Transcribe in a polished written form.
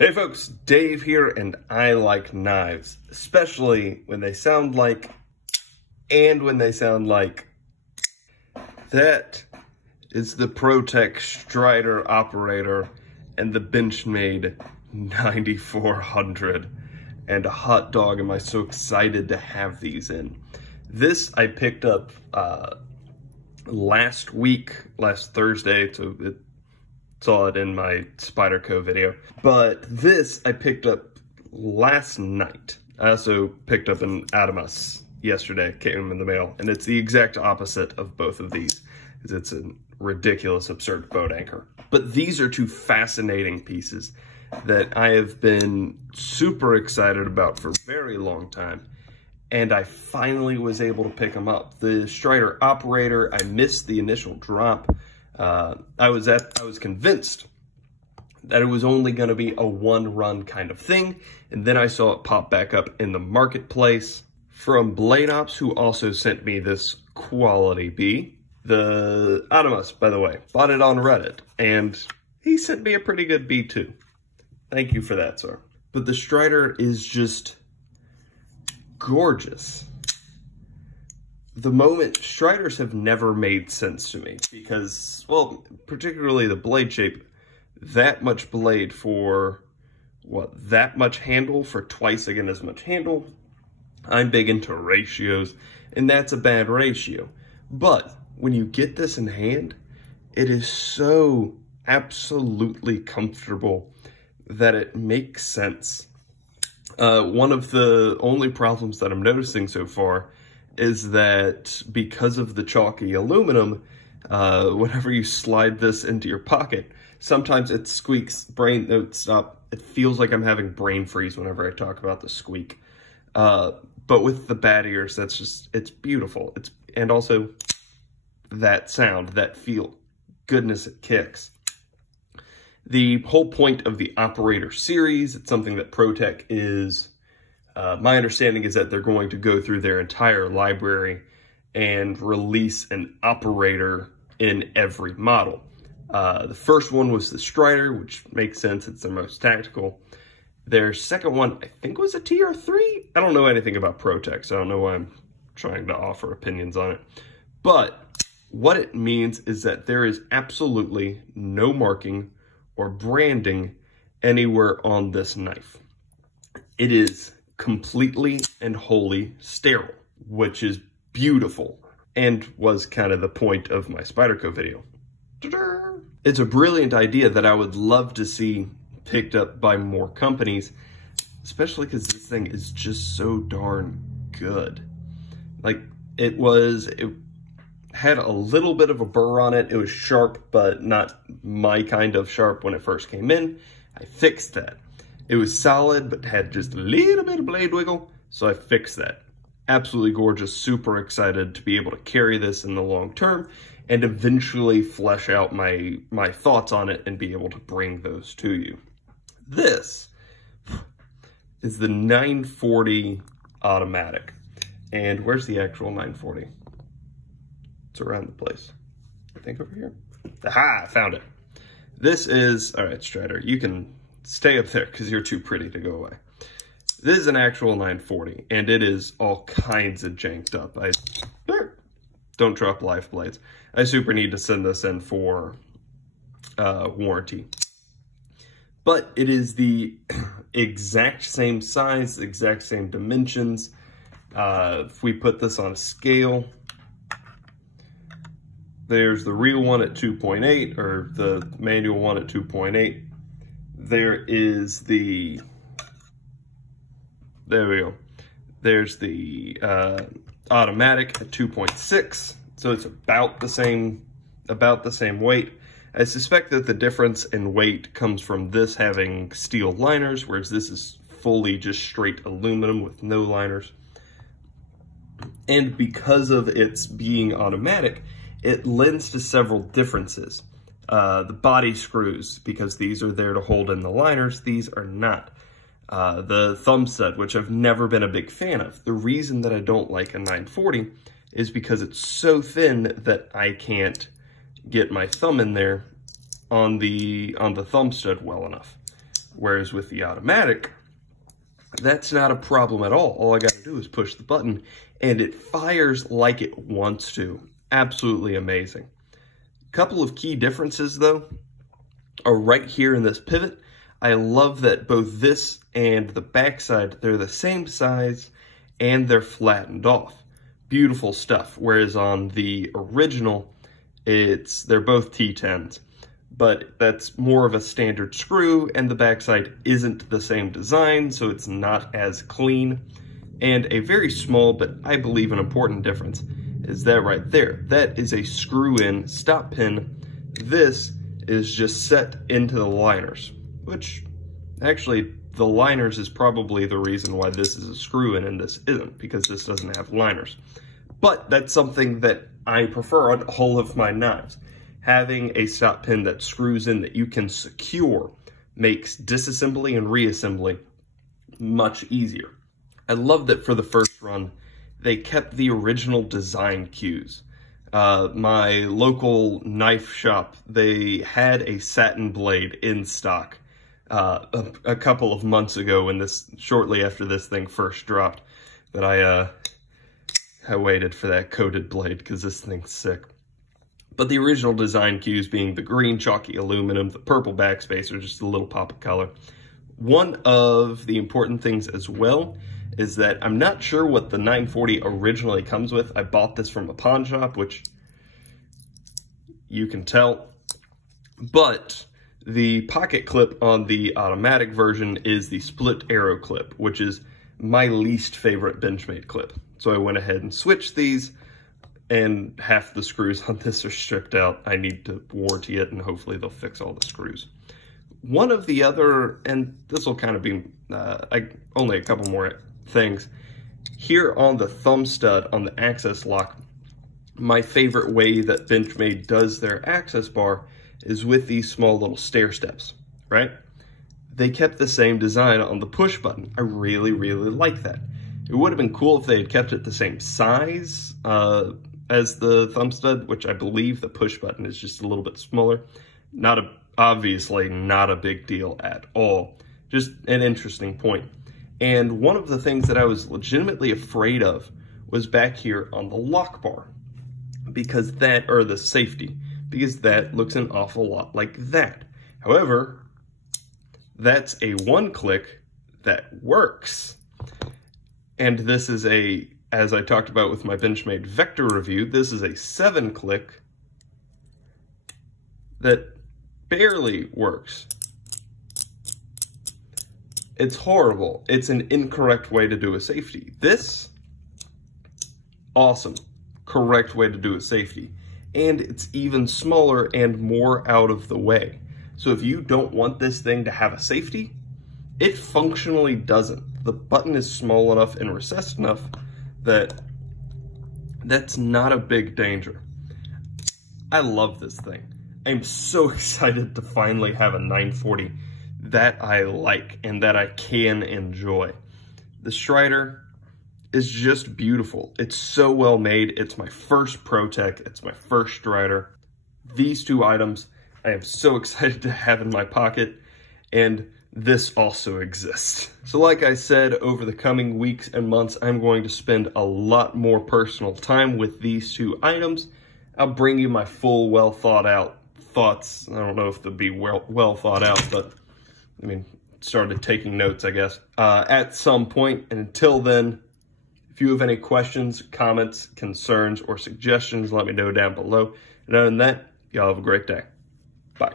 Hey folks, Dave here, and I like knives, especially when they sound like, and when they sound like. That is the Protech Strider Operator and the Benchmade 9400. And a hot dog, am I so excited to have these in. This I picked up last Thursday, so it saw it in my Spyderco video. But this I picked up last night. I also picked up an Adamas yesterday, came in the mail, and it's the exact opposite of both of these. It's a ridiculous, absurd boat anchor. But these are two fascinating pieces that I have been super excited about for a very long time. And I finally was able to pick them up. The Strider Operator, I missed the initial drop. I was convinced that it was only going to be a one-run kind of thing, and then I saw it pop back up in the marketplace from Blade Ops, who also sent me this quality bee. The Adamas, by the way, bought it on Reddit, and he sent me a pretty good bee too. Thank you for that, sir. But the Strider is just gorgeous. The moment, Striders have never made sense to me because, well, particularly the blade shape, that much blade for, what, that much handle for twice again as much handle. I'm big into ratios, and that's a bad ratio. But when you get this in hand, it is so absolutely comfortable that it makes sense. One of the only problems that I'm noticing so far is that because of the chalky aluminum, whenever you slide this into your pocket, sometimes it squeaks. It feels like I'm having brain freeze whenever I talk about the squeak. But with the bat ears, it's beautiful. And also that sound, that feel, goodness, it kicks. The whole point of the Operator series, it's something that Protech is, my understanding is that they're going to go through their entire library and release an Operator in every model. The first one was the Strider, which makes sense, it's their most tactical. Their second one, I think, was a TR3? I don't know anything about Protech, so I don't know why I'm trying to offer opinions on it. But what it means is that there is absolutely no marking or branding anywhere on this knife. It is completely and wholly sterile, which is beautiful and was kind of the point of my Spyderco video. It's a brilliant idea that I would love to see picked up by more companies, especially because this thing is just so darn good. Like, it had a little bit of a burr on it. It was sharp, but not my kind of sharp when it first came in. I fixed that. It was solid, but had just a little bit of blade wiggle, so I fixed that. Absolutely gorgeous, super excited to be able to carry this in the long term and eventually flesh out my thoughts on it and be able to bring those to you. This is the 940 automatic. And where's the actual 940? It's around the place. I think over here. Aha, I found it. This is, all right, Strider, you can stay up there because you're too pretty to go away. This is an actual 940, and it is all kinds of janked up. Don't drop life blades. I super need to send this in for warranty. But it is the exact same size, exact same dimensions. If we put this on a scale, there's the real one at 2.8, or the manual one at 2.8. There is the, there we go. There's the automatic at 2.6, so it's about the same weight. I suspect that the difference in weight comes from this having steel liners, whereas this is fully just straight aluminum with no liners. And because of its being automatic, it lends to several differences. The body screws, because these are there to hold in the liners, these are not. The thumb stud, which I've never been a big fan of. The reason that I don't like a 940 is because it's so thin that I can't get my thumb in there on the thumb stud well enough. Whereas with the automatic, that's not a problem at all. All I got to do is push the button and it fires like it wants to. Absolutely amazing. Couple of key differences though are right here in this pivot. I love that both this and the backside, they're the same size and they're flattened off. Beautiful stuff. Whereas on the original, they're both T10s. But that's more of a standard screw, and the backside isn't the same design, so it's not as clean. And a very small, but I believe an important difference, is that right there. That is a screw-in stop pin. This is just set into the liners, which actually the liners is probably the reason why this is a screw-in and this isn't, because this doesn't have liners. But that's something that I prefer on all of my knives. Having a stop pin that screws in that you can secure makes disassembly and reassembly much easier. I love that for the first run, they kept the original design cues. My local knife shop, they had a satin blade in stock a couple of months ago when shortly after this thing first dropped, that I waited for that coated blade because this thing's sick. But the original design cues being the green chalky aluminum, the purple backspacer, just a little pop of color. One of the important things as well is that I'm not sure what the 940 originally comes with. I bought this from a pawn shop, which you can tell. But the pocket clip on the automatic version is the split arrow clip, which is my least favorite Benchmade clip. So I went ahead and switched these, and half the screws on this are stripped out. I need to warranty it, and hopefully they'll fix all the screws. One of the other, and this will kind of be only a couple more things, here on the thumb stud on the access lock, my favorite way that Benchmade does their access bar is with these small little stair steps, right? They kept the same design on the push button. I really, really like that. It would have been cool if they had kept it the same size as the thumb stud, which I believe the push button is just a little bit smaller. Obviously not a big deal at all. Just an interesting point. And one of the things that I was legitimately afraid of was back here on the lock bar, because or the safety, because that looks an awful lot like that. However, that's a one click that works. And this is as I talked about with my Benchmade Vector review, this is a 7-click that barely works. It's horrible. It's an incorrect way to do a safety. This, awesome. Correct way to do a safety. And it's even smaller and more out of the way. So if you don't want this thing to have a safety, it functionally doesn't. The button is small enough and recessed enough that that's not a big danger. I love this thing. I'm so excited to finally have a 940 that I like and that I can enjoy. The Strider is just beautiful. It's so well made. It's my first Protech. It's my first Strider. These two items I am so excited to have in my pocket, and this also exists. So like I said, over the coming weeks and months, I'm going to spend a lot more personal time with these two items. I'll bring you my full, well thought out thoughts. I don't know if they'll be well thought out, but I mean, started taking notes, I guess, at some point. And until then, if you have any questions, comments, concerns, or suggestions, let me know down below. And other than that, y'all have a great day. Bye.